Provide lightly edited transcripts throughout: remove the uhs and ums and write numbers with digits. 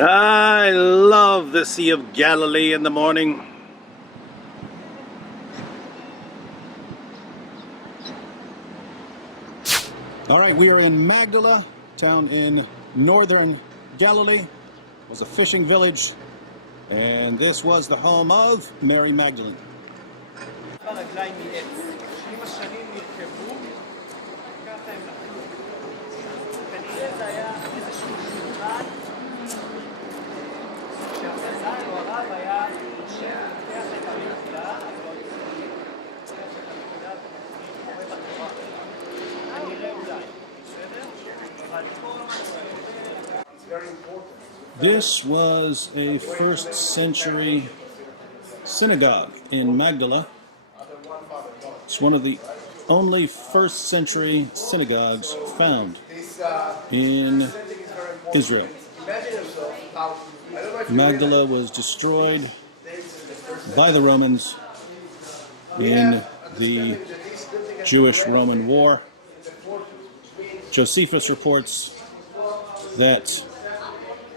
I love the Sea of Galilee in the morning. All right, we are in Magdala, town in northern Galilee. It was a fishing village, and this was the home of Mary Magdalene. This was a first century synagogue in Magdala. It's one of the only first century synagogues found in Israel. Magdala was destroyed by the Romans in the Jewish-Roman War. Josephus reports that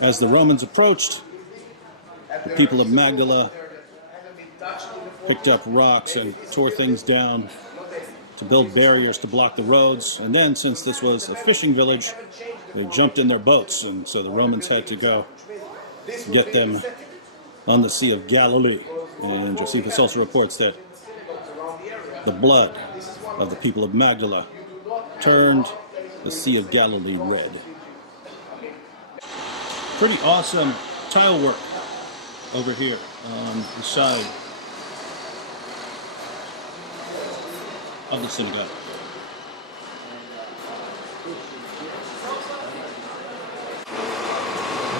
as the Romans approached, the people of Magdala picked up rocks and tore things down to build barriers to block the roads. And then, since this was a fishing village, they jumped in their boats, and so the Romans had to go get them on the Sea of Galilee. And Josephus also reports that the blood of the people of Magdala turned the Sea of Galilee red. Pretty awesome tile work over here on the side of the synagogue.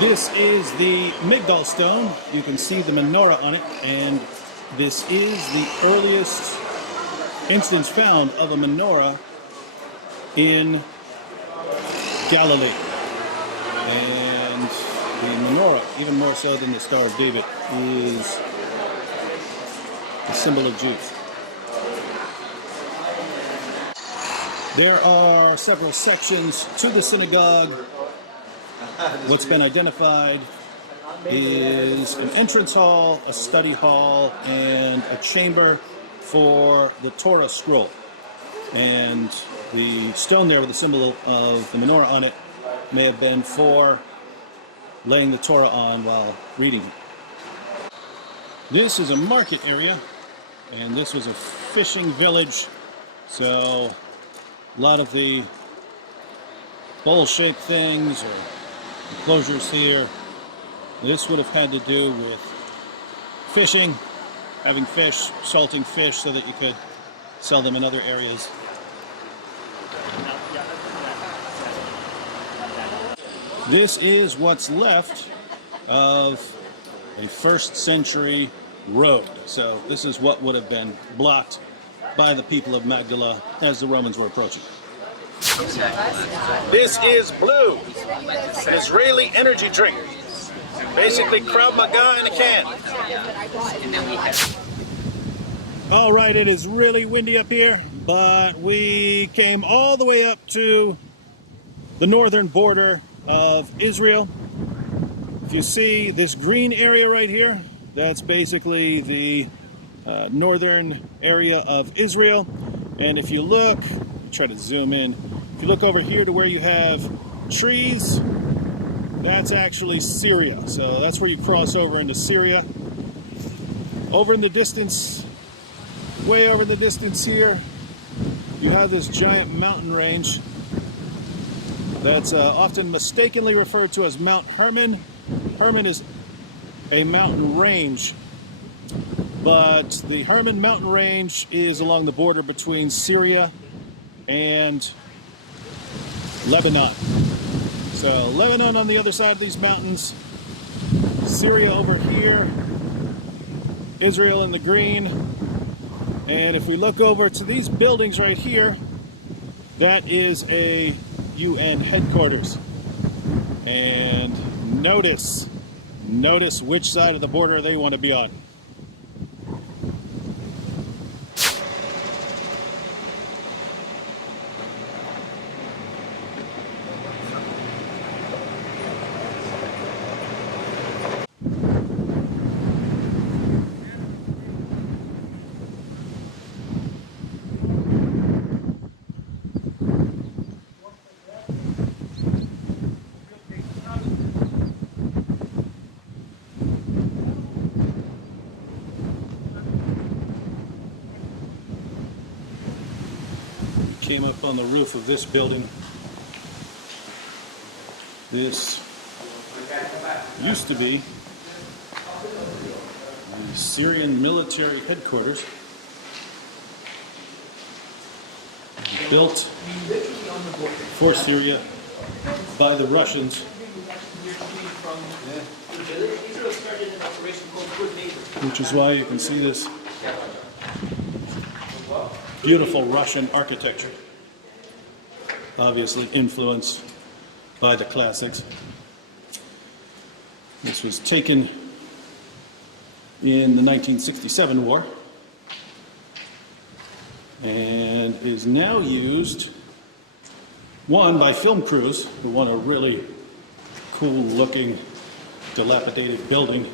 This is the Migdal stone. You can see the menorah on it, and this is the earliest instance found of a menorah in Galilee. And the menorah, even more so than the Star of David, is the symbol of Jews. There are several sections to the synagogue. What's been identified is an entrance hall, a study hall, and a chamber for the Torah scroll. And the stone there with the symbol of the menorah on it may have been for laying the Torah on while reading it. This is a market area, and this was a fishing village, so a lot of the bowl-shaped things or enclosures here, this would have had to do with fishing, having fish, salting fish so that you could sell them in other areas. This is what's left of a first century road. So this is what would have been blocked by the people of Magdala as the Romans were approaching. This is Blue, an Israeli energy drink. Basically Krav Maga in a can. All right, it is really windy up here, but we came all the way up to the northern border of Israel. If you see this green area right here, that's basically the northern area of Israel. And if you look, try to zoom in, if you look over here to where you have trees, that's actually Syria. So that's where you cross over into Syria. Over in the distance, way over in the distance here, you have this giant mountain range that's often mistakenly referred to as Mount Hermon. Hermon is a mountain range, but the Hermon mountain range is along the border between Syria and Lebanon. So Lebanon on the other side of these mountains, Syria over here, Israel in the green. And if we look over to these buildings right here, that is a UN headquarters. And notice which side of the border they want to be on. came up on the roof of this building. This used to be the Syrian military headquarters, built for Syria by the Russians, which is why you can see this beautiful Russian architecture, obviously influenced by the classics. This was taken in the 1967 war and is now used, one, by film crews who want a really cool looking dilapidated building,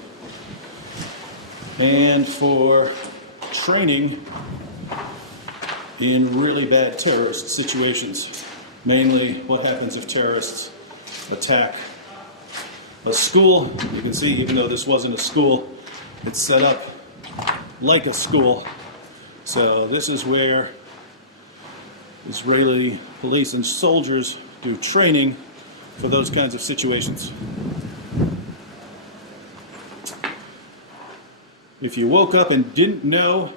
and for training in really bad terrorist situations. Mainly what happens if terrorists attack a school. You can see, even though this wasn't a school, it's set up like a school. So this is where Israeli police and soldiers do training for those kinds of situations. If you woke up and didn't know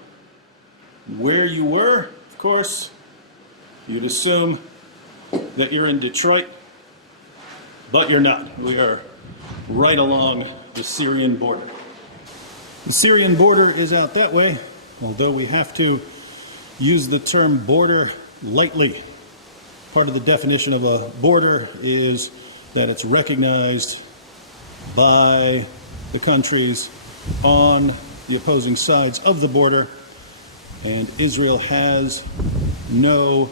where you were, of course, you'd assume that you're in Detroit, but you're not. We are right along the Syrian border. The Syrian border is out that way, although we have to use the term border lightly. Part of the definition of a border is that it's recognized by the countries on the opposing sides of the border, and Israel has no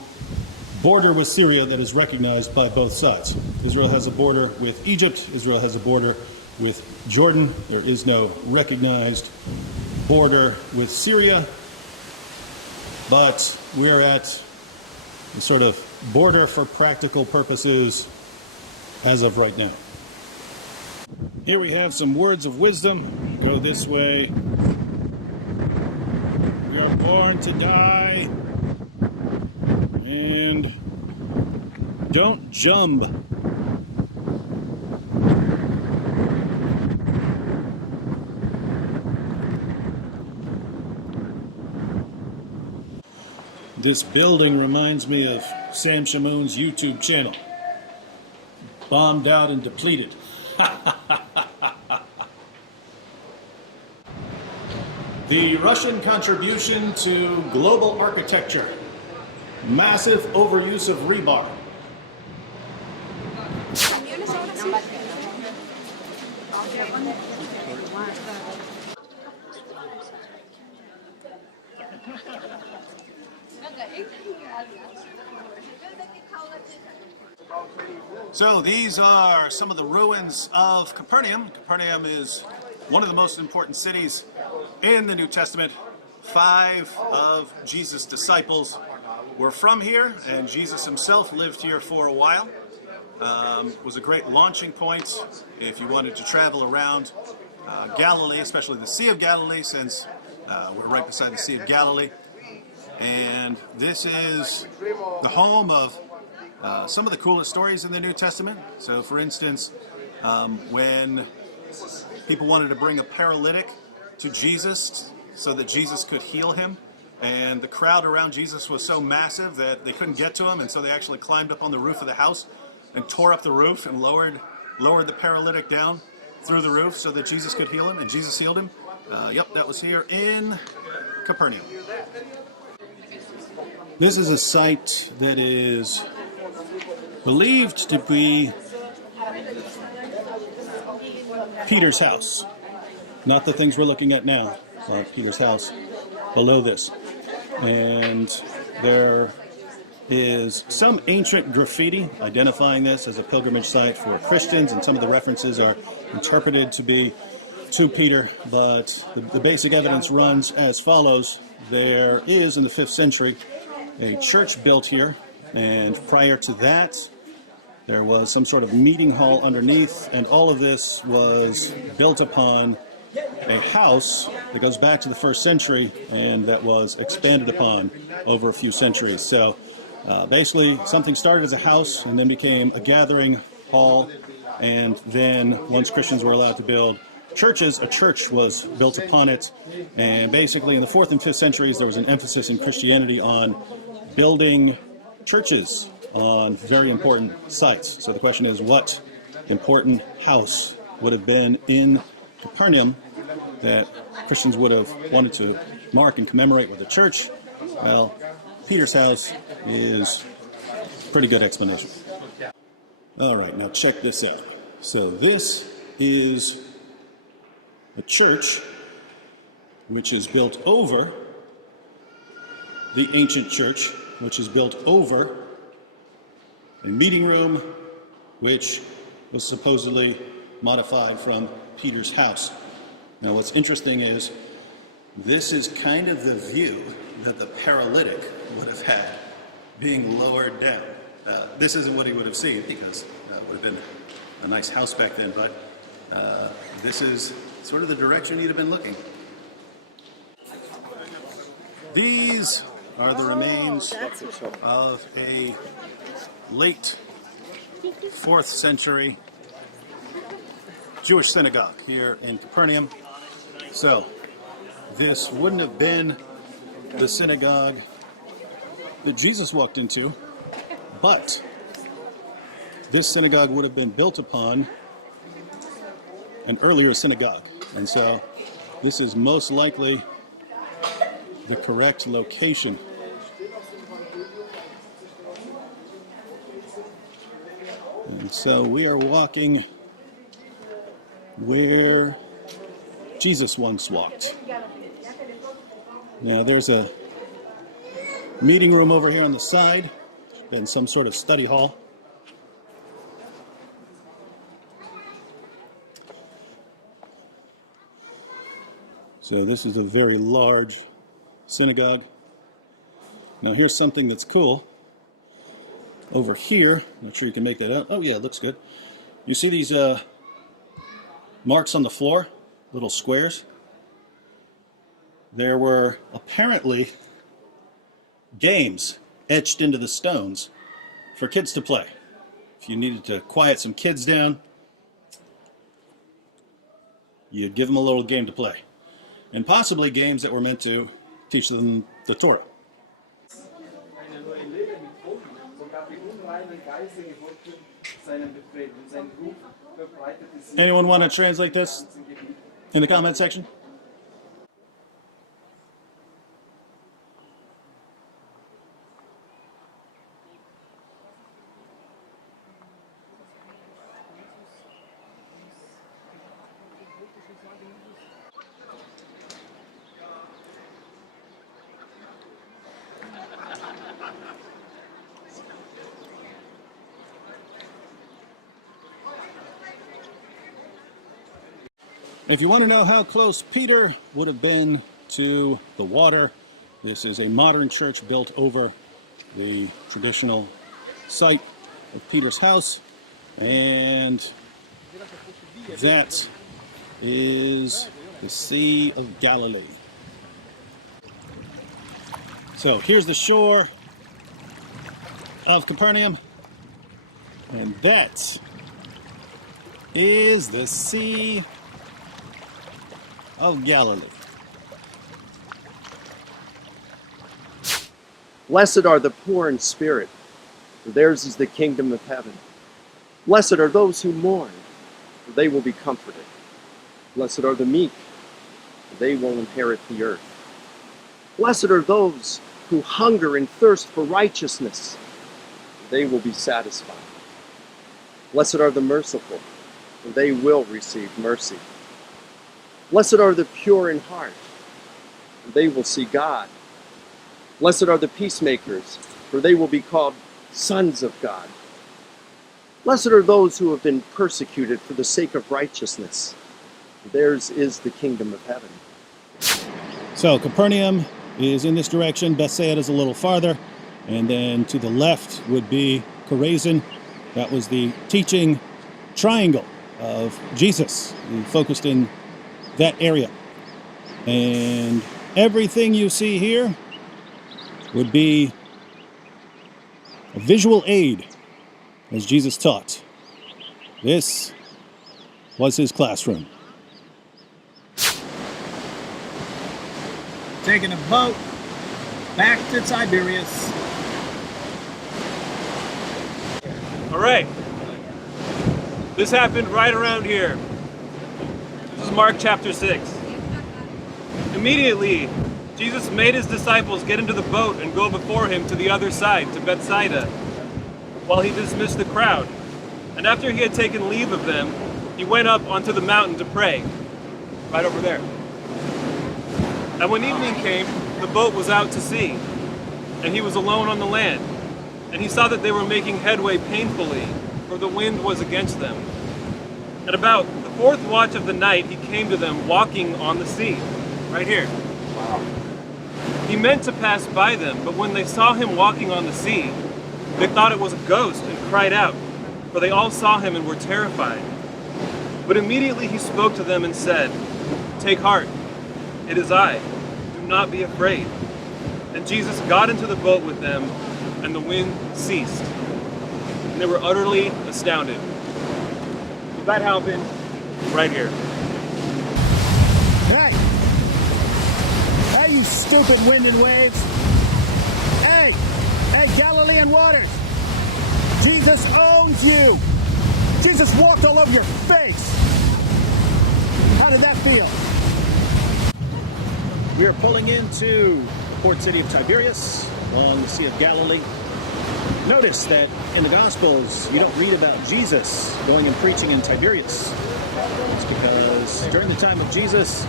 border with Syria that is recognized by both sides. Israel has a border with Egypt. Israel has a border with Jordan. There is no recognized border with Syria, but we're at a sort of border for practical purposes as of right now. Here we have some words of wisdom. Go this way. We are born to die, and don't jump. This building reminds me of Sam Shamoun's YouTube channel. Bombed out and depleted. The Russian contribution to global architecture. Massive overuse of rebar. So these are some of the ruins of Capernaum. Capernaum is one of the most important cities in the New Testament. 5 of Jesus' disciples were from here, and Jesus himself lived here for a while. Was a great launching point if you wanted to travel around Galilee, especially the Sea of Galilee, since we're right beside the Sea of Galilee. And this is the home of some of the coolest stories in the New Testament. So, for instance, when people wanted to bring a paralytic to Jesus so that Jesus could heal him, and the crowd around Jesus was so massive that they couldn't get to him, and so they actually climbed up on the roof of the house and tore up the roof and lowered the paralytic down through the roof so that Jesus could heal him, and Jesus healed him. Yep, that was here in Capernaum. This is a site that is believed to be Peter's house. Not the things we're looking at now, like Peter's house below this. And there is some ancient graffiti identifying this as a pilgrimage site for Christians, and some of the references are interpreted to be to Peter, but the basic evidence runs as follows. There is, in the 5th century, a church built here, and prior to that, there was some sort of meeting hall underneath, and all of this was built upon a house that goes back to the 1st century, and that was expanded upon over a few centuries. So Basically, something started as a house and then became a gathering hall. And then once Christians were allowed to build churches, a church was built upon it. And basically in the 4th and 5th centuries, there was an emphasis in Christianity on building churches on very important sites. So the question is, what important house would have been in Capernaum that Christians would have wanted to mark and commemorate with a church? Well, Peter's house is a pretty good explanation. All right, now check this out. So this is a church which is built over the ancient church, which is built over a meeting room which was supposedly modified from Peter's house. Now what's interesting is this is kind of the view that the paralytic would have had being lowered down. This isn't what he would have seen because it would have been a nice house back then, but this is sort of the direction he'd have been looking. These are the remains of a late 4th century Jewish synagogue here in Capernaum. So this wouldn't have been the synagogue that Jesus walked into, but this synagogue would have been built upon an earlier synagogue. And so this is most likely the correct location. And so we are walking where Jesus once walked. Now there's a meeting room over here on the side, and some sort of study hall. So this is a very large synagogue. Now here's something that's cool. Over here, not sure you can make that out. Oh yeah, it looks good. You see these marks on the floor, little squares? There were apparently games etched into the stones for kids to play. If you needed to quiet some kids down, you'd give them a little game to play. And possibly games that were meant to teach them the Torah. Anyone want to translate this in the comment section? If you want to know how close Peter would have been to the water, this is a modern church built over the traditional site of Peter's house, and that is the Sea of Galilee. So here's the shore of Capernaum, and that is the Sea of Galilee. Blessed are the poor in spirit, for theirs is the kingdom of heaven. Blessed are those who mourn, for they will be comforted. Blessed are the meek, for they will inherit the earth. Blessed are those who hunger and thirst for righteousness, for they will be satisfied. Blessed are the merciful, for they will receive mercy. Blessed are the pure in heart, for they will see God. Blessed are the peacemakers, for they will be called sons of God. Blessed are those who have been persecuted for the sake of righteousness, for theirs is the kingdom of heaven. So Capernaum is in this direction, Bethsaida is a little farther, and then to the left would be Chorazin. That was the teaching triangle of Jesus. He focused in that area. And everything you see here would be a visual aid as Jesus taught. This was his classroom. Taking a boat back to Tiberias. All right. This happened right around here. This is Mark chapter 6. Immediately, Jesus made his disciples get into the boat and go before him to the other side, to Bethsaida, while he dismissed the crowd. And after he had taken leave of them, he went up onto the mountain to pray, right over there. And when evening came, the boat was out to sea, and he was alone on the land. And he saw that they were making headway painfully, for the wind was against them. At about the fourth watch of the night, he came to them walking on the sea, right here. He meant to pass by them, but when they saw him walking on the sea, they thought it was a ghost and cried out, for they all saw him and were terrified. But immediately he spoke to them and said, "Take heart, it is I. Do not be afraid." And Jesus got into the boat with them, and the wind ceased. And they were utterly astounded. That happened right here. Hey! Hey, you stupid wind and waves! Hey! Hey, Galilean waters! Jesus owns you! Jesus walked all over your face! How did that feel? We are pulling into the port city of Tiberias along the Sea of Galilee. Notice that in the Gospels, you don't read about Jesus going and preaching in Tiberias. It's because during the time of Jesus,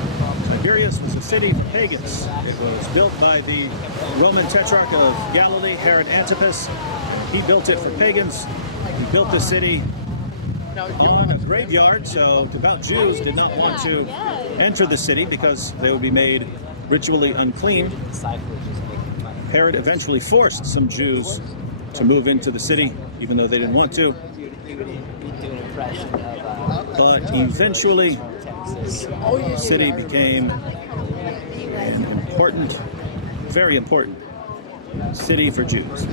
Tiberias was a city for pagans. It was built by the Roman Tetrarch of Galilee, Herod Antipas. He built it for pagans. He built the city on a graveyard, so devout Jews did not want to enter the city because they would be made ritually unclean. Herod eventually forced some Jews to move into the city, even though they didn't want to. But eventually, the city became an important, very important city for Jews.